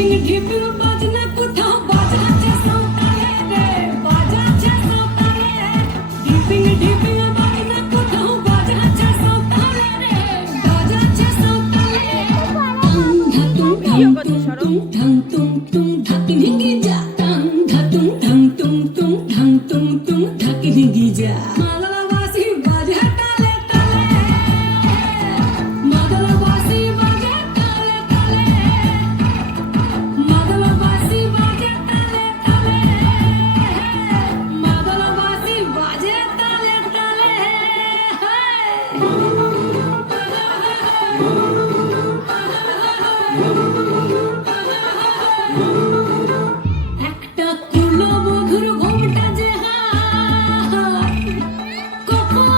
ঢিপিং ঢিপিং বাজনা কোথাও বাজাচ্ছে সাঁওতালে রে, বাজাচ্ছে সাঁওতালে। ঢিপিং ঢিপিং বাজনা কোথাও বাজাচ্ছে সাঁওতালে রে, বাজাচ্ছে সাঁওতালে। ঢং তুং তুং ঢাকি ঢিঙ্গি যা, টাং ঢাতুং ঢং তুং তুং ঢং তুং তুং ঢাকি ঢিঙ্গি যা। মাদলা বাঁশি বাজে তালে তালে, মাদলা বাঁশি বাজে তালে তালে, মাদলা বাঁশি বাজে তালে তালে, মাদলা বাঁশি বাজে তালে তালে। একটা কুলো মধুর ঘোমটা যে হায়, কখন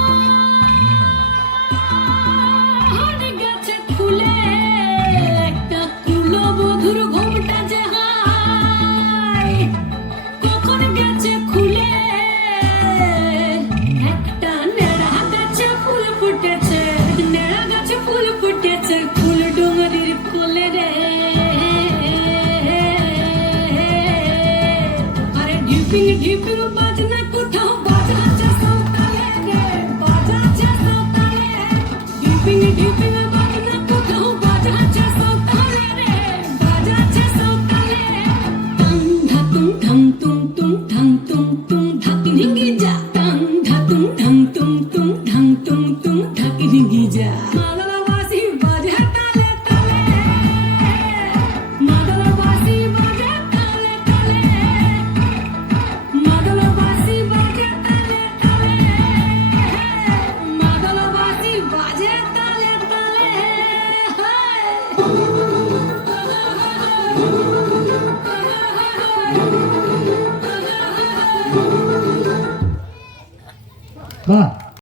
গেছে খুলে। একটা কুলো মধুর ঘোমটা যে হায়, কখন গেছে খুলে। একটা নেড়া গাছে ফুল ফুটেছে, নেড়া গাছে ফুল ফুটেছে, ফুল ডুঙরির কোলে রে। আরে ঢিপিং ঢিপিং বাজনা কোথাও বাজাচ্ছে সাঁওতালে রে, বাজাচ্ছে সাঁওতালে। ঢিপিং ঢিপিং বাজনা কোথাও বাজাচ্ছে সাঁওতালে রে, বাজাচ্ছে সাঁওতালে। টাং ধাতুং ঢং তুং তুং ঢং তুং তুং ঢাকি ঢিঙ্গি যা, টাং ধাতুং ঢং তুং তুং ঢং তুং তুং ঢাকি ঢিঙ্গি যা। মাদলা বাঁশি বাজে তালে তালে, মাদলা বাঁশি বাজে তালে তালে, মাদলা বাঁশি বাজে তালে তালে, মাদলা বাঁশি বাজে তালে তালে। বাহ